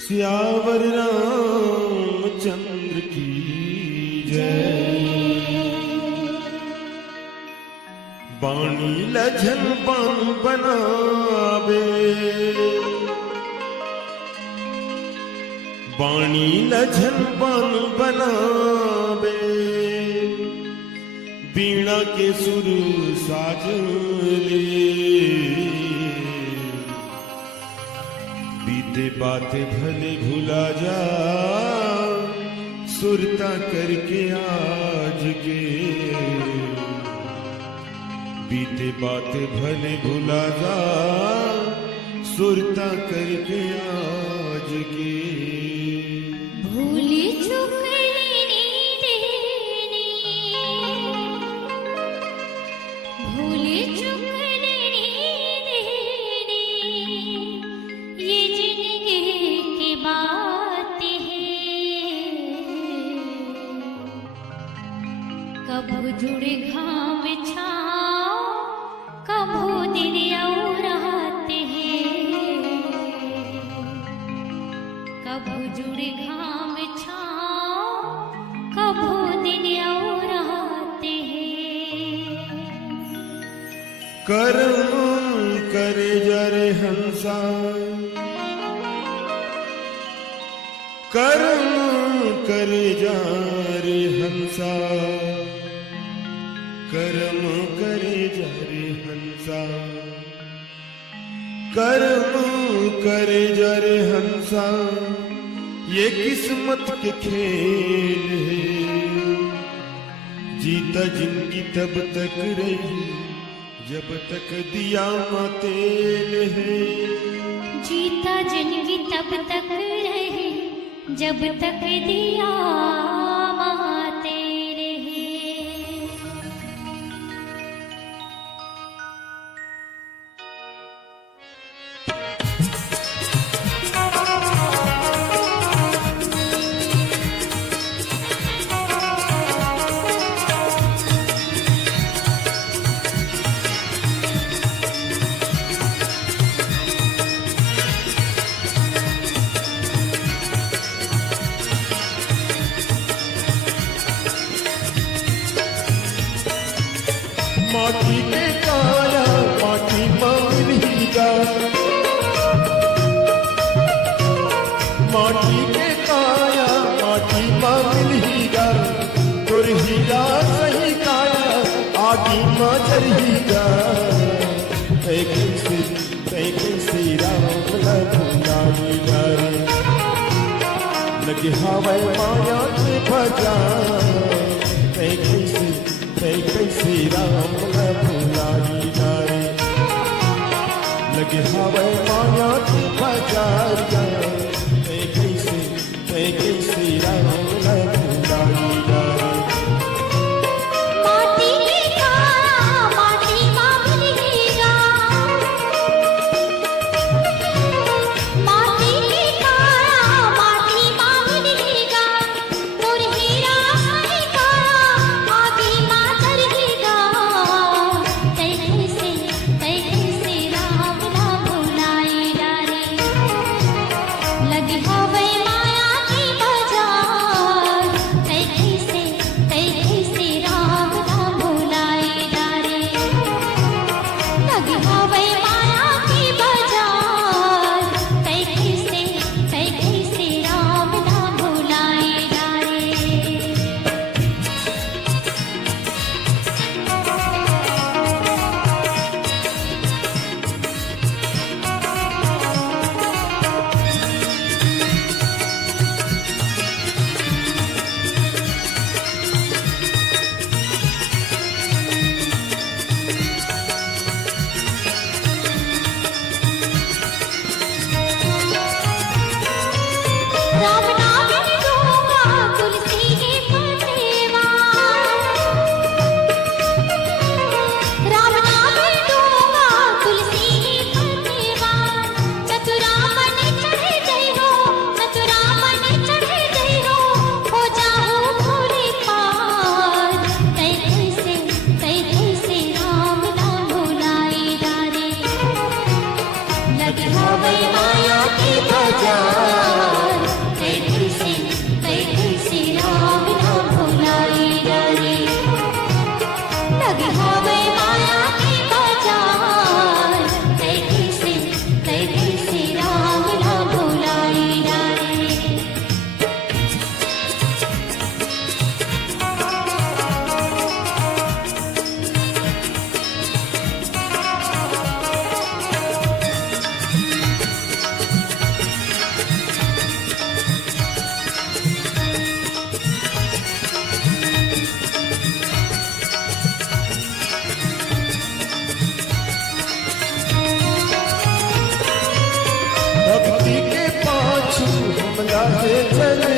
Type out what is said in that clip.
सियावर रामचंद्र की जय। बाणी लजन बान बनावे, बाणी लजन बान बनावे, बीणा के सुर साज ले। बीते बातें भले भुला जा, सुरता करके आज के। बीते बातें भले भुला जा, सुरता करके आज के। भूली चुक लेनी देनी, भूली चुक लेनी देनी, ये जिंदगी की बात है। कब जुड़े घाम छाँव, कब दिन और रात है। कब जुड़े घाम छाँव, कब दिन और रात है। कर्म करे जरे हंसा, कर्म करे जा रे हंसा, कर्म करे जा रे हंसा, कर्म करे जा रे हंसा। ये किस्मत के खेल है, जीता जिंदगी तब तक रही जब तक दिया मां तेल है। जीता जिंदगी तब तक रहे जब तक दिया मां तेरे है। माटी के काया माटी मांगलीगा, माटी के काया माटी मांगलीगा। तुर हीरा सही काया आगी मां चरहीगा। कैसे राम लखुनाई डारे, लगे हवा माया के भजा। कैसे राम लखुनाई डारे, लगे हवा माया के भजा। कैसे राम लखुनाई डारे। माटी के काया माटी मांगलीगा, माटी के काया माटी मांगलीगा। तुर हीरा सही काया आगी मां चरहीगा। कैसे राम ना भुलाई डारे, माया के बाजार, कैसे राम नाम भुलाई डाले। लगे हमें माया के बाजार, कैसे राम नाम भुलाई डाले। भक्ति के पाछू हम लागे चले